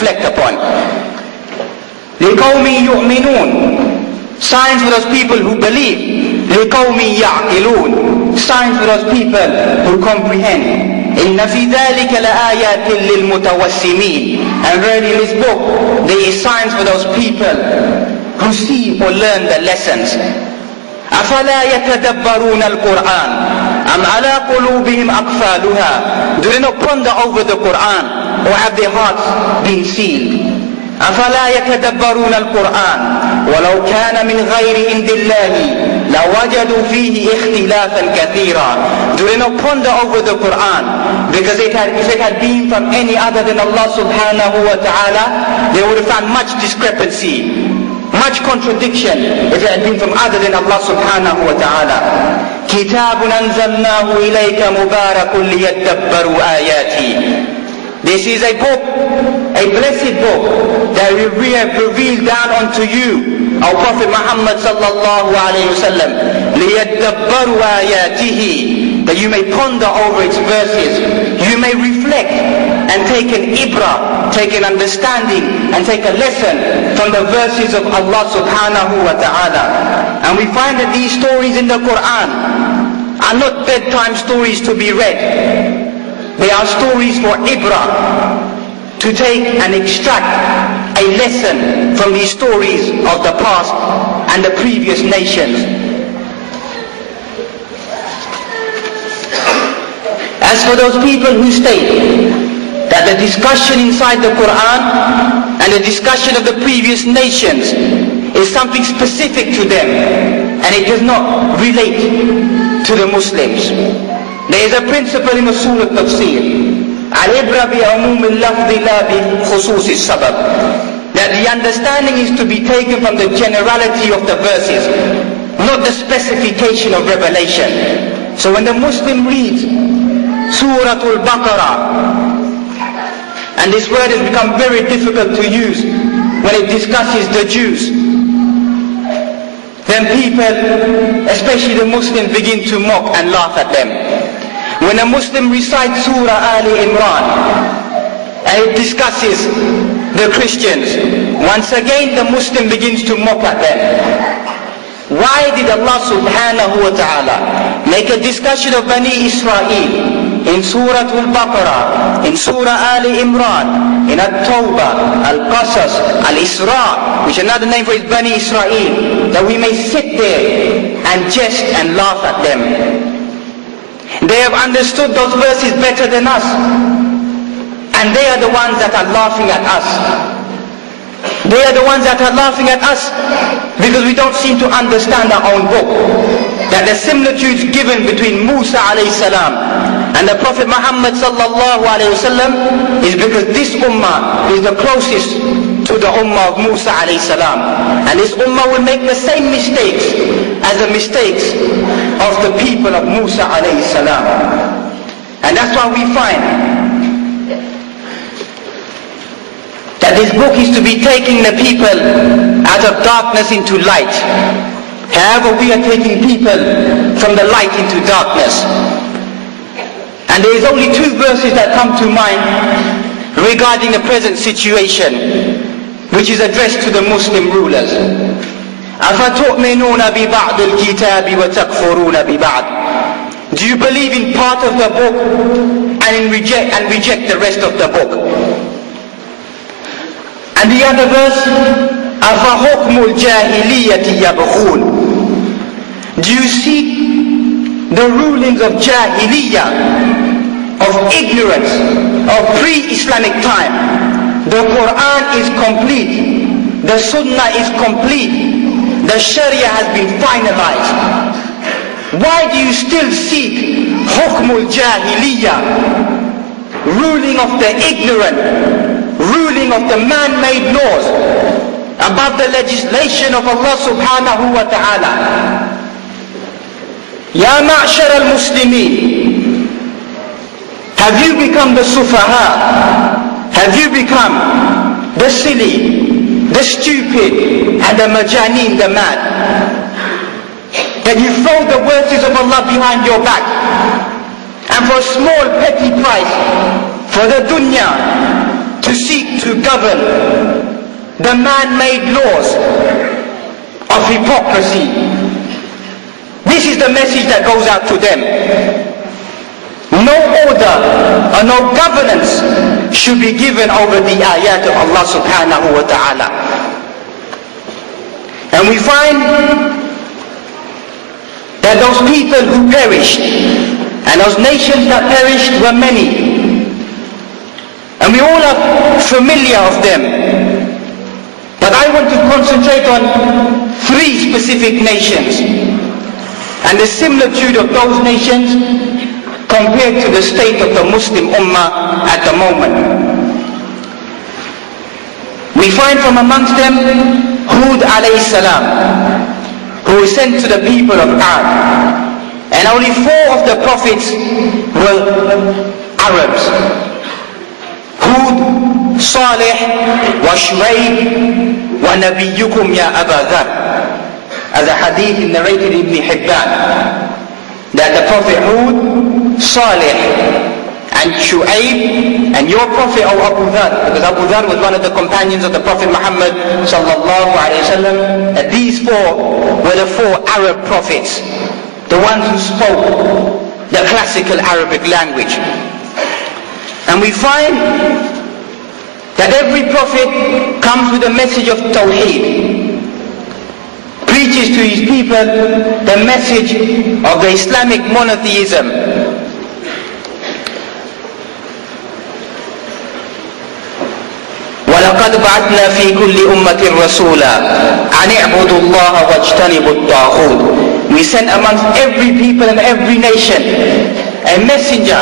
reflect upon. لِقَوْمٍ يُؤْمِنُونَ, signs for those people who believe. لِقَوْمٍ يَعْقِلُونَ, signs for those people who comprehend. إِنَّ فِي ذَلِكَ لَآيَاتٍ لِلْمُتَوَسِّمِينَ, and really in this book there is signs for those people who see or learn the lessons. أَفَلَا يَتَدَبَّرُونَ الْقُرْآنَ أَمْ عَلَى قُلُوبِهِمْ أَقْفَالُهَا, do they not ponder over the Qur'an, or have their hearts been sealed? أَفَلَا يَتَدَبَّرُونَ الْقُرْآنَ وَلَوْ كَانَ مِنْ غَيْرِ عِنْدِ اللَّهِ لَوَجَدُوا فِيهِ اخْتِلَافًا كَثِيرًا, do they not ponder over the Qur'an? Because if it had been from any other than Allah subhanahu wa ta'ala, they would have found much discrepancy, much contradiction if it had been from other than Allah subhanahu wa ta'ala. كِتَابٌ أَنزَلْنَاهُ إِلَيْكَ مُبَارَكٌ لِيَدَّبَّرُوا آيَاتِهِ, this is a book, a blessed book that we have revealed down unto you, our Prophet Muhammad sallallahu alayhi wa sallam, لِيَدَّبَّرُوا آيَاتِهِ, that you may ponder over its verses, you may reflect and take an ibrah, take an understanding and take a lesson from the verses of Allah subhanahu wa ta'ala. And we find that these stories in the Quran are not bedtime stories to be read. They are stories for ibrah, to take and extract a lesson from these stories of the past and the previous nations. As for those people who state that the discussion inside the Quran and the discussion of the previous nations is something specific to them and it does not relate to the Muslims, there is a principle in the Surah Tafsir, al-ibra bi-umum al-lafzi la bi-khusus al-sabab, that the understanding is to be taken from the generality of the verses, not the specification of revelation. So when the Muslim reads Surah Al-Baqarah, and this word has become very difficult to use when it discusses the Jews, then people, especially the Muslims, begin to mock and laugh at them. When a Muslim recites Surah Ali Imran and it discusses the Christians, once again the Muslim begins to mock at them. Why did Allah subhanahu wa ta'ala make a discussion of Bani Israel in Surah Al-Baqarah, in Surah Ali Imran, in At-Tawbah, Al-Qasas, Al-Isra, which another name for it is Bani Israel, that we may sit there and jest and laugh at them? They have understood those verses better than us, and they are the ones that are laughing at us. They are the ones that are laughing at us because we don't seem to understand our own book. That the similitudes given between Musa alayhi salam and the Prophet Muhammad sallallahu alayhi wasallam is because this ummah is the closest to the ummah of Musa alayhi salam, and this ummah will make the same mistakes as the mistakes of the people of Musa alayhi salam. And that's why we find that this book is to be taking the people out of darkness into light. However, we are taking people from the light into darkness. And there is only two verses that come to mind regarding the present situation, which is addressed to the Muslim rulers. أَفَتُؤْمِنُونَ بِبَعْضِ الْكِتَابِ وَتَكْفُرُونَ بِبَعْضِ, do you believe in part of the book and reject the rest of the book? And the other verse, أَفَحُكْمُ الْجَاهِلِيَّةِ يَبْغُونَ, do you seek the rulings of Jahiliyyah, of ignorance, of pre-Islamic time? The Quran is complete, the Sunnah is complete, the Sharia has been finalized. Why do you still seek Hukmul Jahiliyyah, ruling of the ignorant, ruling of the man-made laws, above the legislation of Allah subhanahu wa ta'ala? Ya ma'shar al-Muslimin, have you become the sufaha? Have you become the silly, the stupid, and the majaneen, the mad? That you throw the verses of Allah behind your back, and for a small petty price, for the dunya, to to seek to govern the man-made laws of hypocrisy. This is the message that goes out to them. No order or no governance should be given over the ayat of Allah subhanahu wa ta'ala. And we find that those people who perished and those nations that perished were many. And we all are familiar of them. But I want to concentrate on 3 specific nations and the similitude of those nations compared to the state of the Muslim Ummah at the moment. We find from amongst them Hud alayhi salam, who was sent to the people of Ad. And only 4 of the prophets were Arabs. Hud, Salih, wa Shu'aib, wa Nabiyyukum ya Aba Dhar. As a hadith narrated in Ibn Hibban, that the Prophet Hud, Salih, and Shu'aib, and your Prophet, O Abu Dhar, because Abu Dhar was one of the companions of the Prophet Muhammad sallallahu alayhi wa sallam, that these 4 were the 4 Arab prophets, the ones who spoke the classical Arabic language. And we find that every prophet comes with a message of Tawheed, preaches to his people the message of the Islamic monotheism. وَلَقَدْ بَعَثْنَا فِي كُلِّ أُمَّةٍ رَسُولًا أَنِ اعْبُدُوا اللَّهَ وَاجْتَنِبُوا الطَّاغُوتَ. We sent amongst every people and every nation a messenger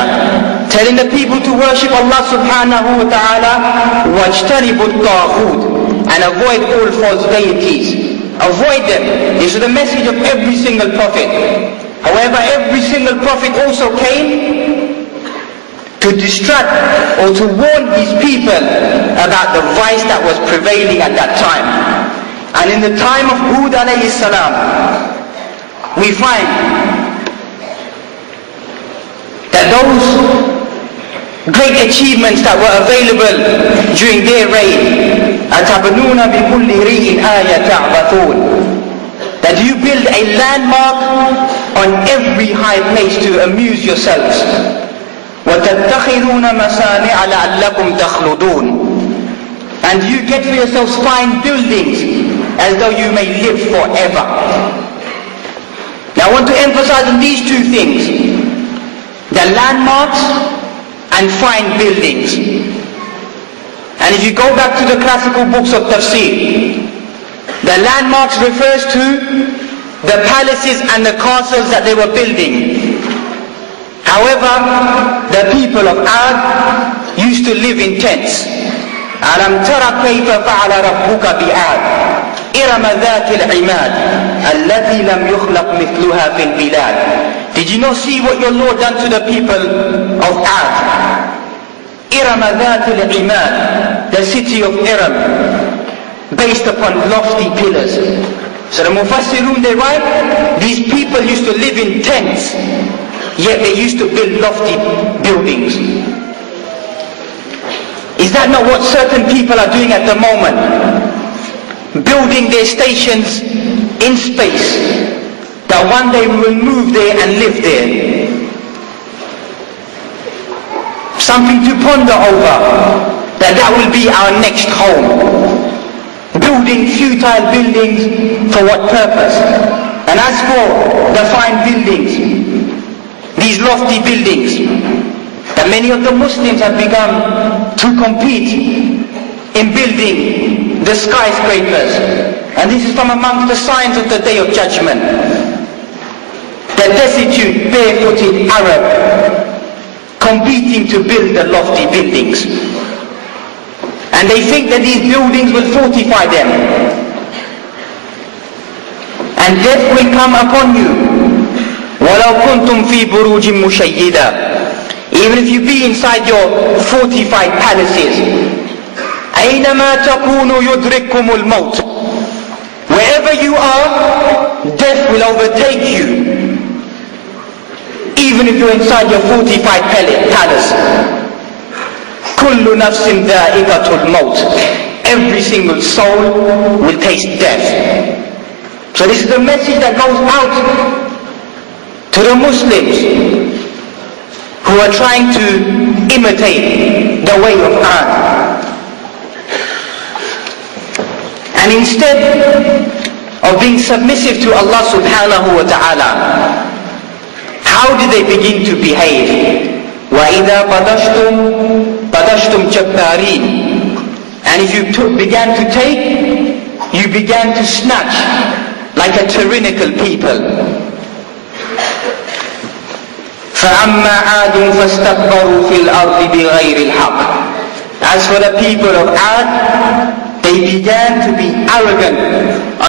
telling the people to worship Allah subhanahu wa ta'ala, وَاجْتَنِبُوا الطَّاغُوتَ, and avoid all false deities. Avoid them. This is the message of every single prophet. However, every single prophet also came to distract or to warn his people about the vice that was prevailing at that time. And in the time of Hud alayhi salam, we find that those great achievements that were available during their reign, أَتَبْنُونَ بِكُلِّ رِيءٍ آيَةً تَعْبَثُونَ, that you build a landmark on every high place to amuse yourselves. وَتَتَّخِذُونَ مَصَانِعَ لَعَلَّكُمْ تَخْلُدُونَ, and you get for yourselves fine buildings as though you may live forever. Now I want to emphasize on these 2 things, the landmarks and fine buildings. And if you go back to the classical books of tafsir, the landmarks refers to the palaces and the castles that they were building. However, the people of Ad used to live in tents. أَلَمْ تَرَ كَيْفَ فَعَلَ رَبُّكَ بِعَادٍ إِرَمَ ذَاتِ الْعِمَادِ الَّتِي لَمْ يُخْلَقْ مِثْلُهَا فِي الْبِلَادِ. Did you not see what your Lord done to the people of Ad? إِرَمَ ذَاتِ الْعِمَادِ, the city of Iram, based upon lofty pillars. So the Mufassirun, they write, these people used to live in tents, yet they used to build lofty buildings. Is that not what certain people are doing at the moment? Building their stations in space, that one day we will move there and live there. Something to ponder over, that will be our next home. Building futile buildings, for what purpose? And as for the fine buildings, these lofty buildings, that many of the Muslims have begun to compete in building the skyscrapers. And this is from amongst the signs of the Day of Judgment. The destitute, barefooted Arab competing to build the lofty buildings. And they think that these buildings will fortify them. And death will come upon you. وَلَوْ كُنْتُمْ فِي بُرُوجٍ مُشَيِّدًا, even if you be inside your fortified palaces. أَيْنَمَا تَكُونُوا يُدْرِككُمُ الْمَوْتِ, wherever you are, death will overtake you, even if you're inside your fortified palace. كل نفس ذائقة الموت. Every single soul will taste death. So this is the message that goes out to the Muslims who are trying to imitate the way of Ad. And instead of being submissive to Allah subhanahu wa ta'ala, how did they begin to behave? وَإِذَا بَطَشْتُمْ جَبَّارِينَ. And if you began to take, you began to snatch like a tyrannical people. فَأَمَّا عَادٌ فَاسْتَكْبَرُوا فِي الْأَرْضِ بِغَيْرِ الْحَقِّ. As for the people of Ad, they began to be arrogant